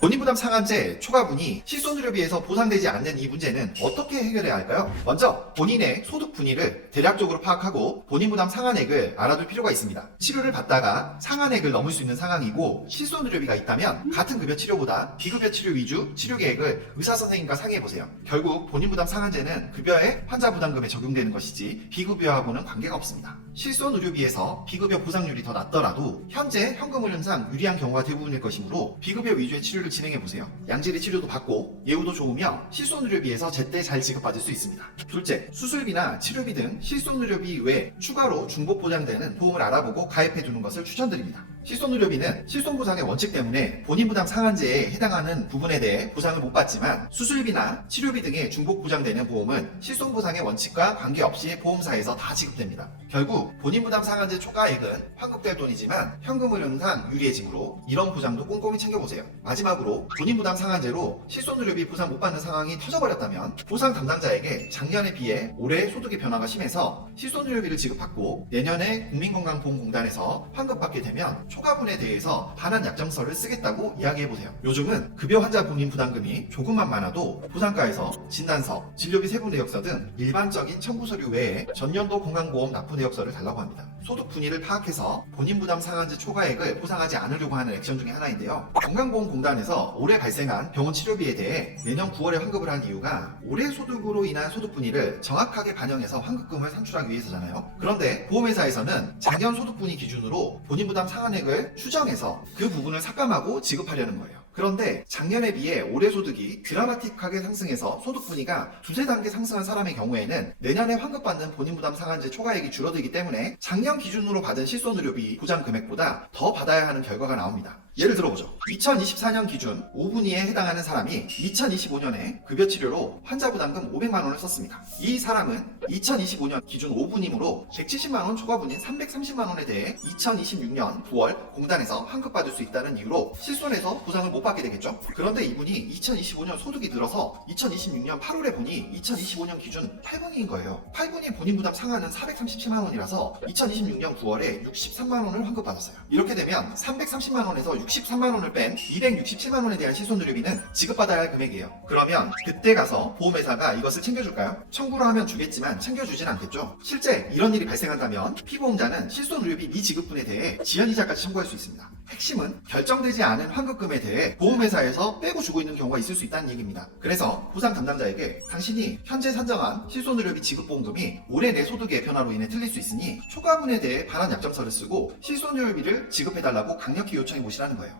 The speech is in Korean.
본인부담 상한제 초과분이 실손의료비에서 보상되지 않는 이 문제는 어떻게 해결해야 할까요? 먼저 본인의 소득 분위를 대략적으로 파악하고 본인부담 상한액을 알아둘 필요가 있습니다. 치료를 받다가 상한액을 넘을 수 있는 상황이고 실손의료비가 있다면 같은 급여 치료보다 비급여 치료 위주 치료 계획을 의사 선생님과 상의해보세요. 결국 본인부담 상한제는 급여에 환자 부담금에 적용되는 것이지 비급여하고는 관계가 없습니다. 실손의료비에서 비급여 보상률이 더 낮더라도 현재 현금흐름상 유리한 경우가 대부분일 것이므로 비급여 위주의 치료를 진행해보세요. 양질의 치료도 받고 예후도 좋으며 실손의료비에서 제때 잘 지급받을 수 있습니다. 둘째, 수술비나 치료비 등 실손의료비 외에 추가로 중복 보장되는 보험을 알아보고 가입해두는 것을 추천드립니다. 실손의료비는 실손보상의 원칙 때문에 본인부담 상한제에 해당하는 부분에 대해 보상을 못 받지만 수술비나 치료비 등의 중복 보장되는 보험은 실손보상의 원칙과 관계없이 보험사에서 다 지급됩니다. 결국 본인부담 상한제 초과액은 환급될 돈이지만 현금흐름상 유리해지므로 이런 보장도 꼼꼼히 챙겨보세요. 마지막으로 본인부담 상한제로 실손의료비 보상 못 받는 상황이 터져버렸다면 보상 담당자에게 작년에 비해 올해 소득의 변화가 심해서 실손의료비를 지급받고 내년에 국민건강보험공단에서 환급받게 되면 초과분에 대해서 반환 약정서를 쓰겠다고 이야기해보세요. 요즘은 급여 환자 본인 부담금이 조금만 많아도 보상가에서 진단서, 진료비 세부 내역서 등 일반적인 청구 서류 외에 전년도 건강보험 납부 내역서를 달라고 합니다. 소득 분위를 파악해서 본인 부담 상한제 초과액을 보상하지 않으려고 하는 액션 중에 하나인데요. 건강보험공단에서 올해 발생한 병원 치료비에 대해 내년 9월에 환급을 한 이유가 올해 소득으로 인한 소득 분위를 정확하게 반영해서 환급금을 산출하기 위해서잖아요. 그런데 보험회사에서는 작년 소득 분위 기준으로 본인 부담 상한액을 추정해서 그 부분을 삭감하고 지급하려는 거예요. 그런데 작년에 비해 올해 소득이 드라마틱하게 상승해서 소득 분위가 두세 단계 상승한 사람의 경우에는 내년에 환급받는 본인부담 상한제 초과액이 줄어들기 때문에 작년 기준으로 받은 실손의료비 보장 금액보다 더 받아야 하는 결과가 나옵니다. 예를 들어보죠. 2024년 기준 5분위에 해당하는 사람이 2025년에 급여치료로 환자 부담금 500만 원을 썼습니다. 이 사람은 2025년 기준 5분이므로 170만 원 초과분인 330만 원에 대해 2026년 9월 공단에서 환급받을 수 있다는 이유로 실손해서 보상을 못 받게 되겠죠. 그런데 이분이 2025년 소득이 늘어서 2026년 8월에 보니 2025년 기준 8분위인 거예요. 8분위 본인 부담 상한은 437만 원이라서 2026년 9월에 63만 원을 환급받았어요. 이렇게 되면 330만 원에서 63만 원을 뺀 267만 원에 대한 실손의료비는 지급받아야 할 금액이에요. 그러면 그때 가서 보험회사가 이것을 챙겨줄까요? 청구를 하면 주겠지만 챙겨주진 않겠죠. 실제 이런 일이 발생한다면 피보험자는 실손의료비 미지급분에 대해 지연이자까지 청구할 수 있습니다. 핵심은 결정되지 않은 환급금에 대해 보험회사에서 빼고 주고 있는 경우가 있을 수 있다는 얘기입니다. 그래서 보상 담당자에게 당신이 현재 산정한 실손의료비 지급보험금이 올해 내 소득의 변화로 인해 틀릴 수 있으니 초과분에 대해 반환 약정서를 쓰고 실손의료비를 지급해달라고 강력히 요청해 보시라는 거예요.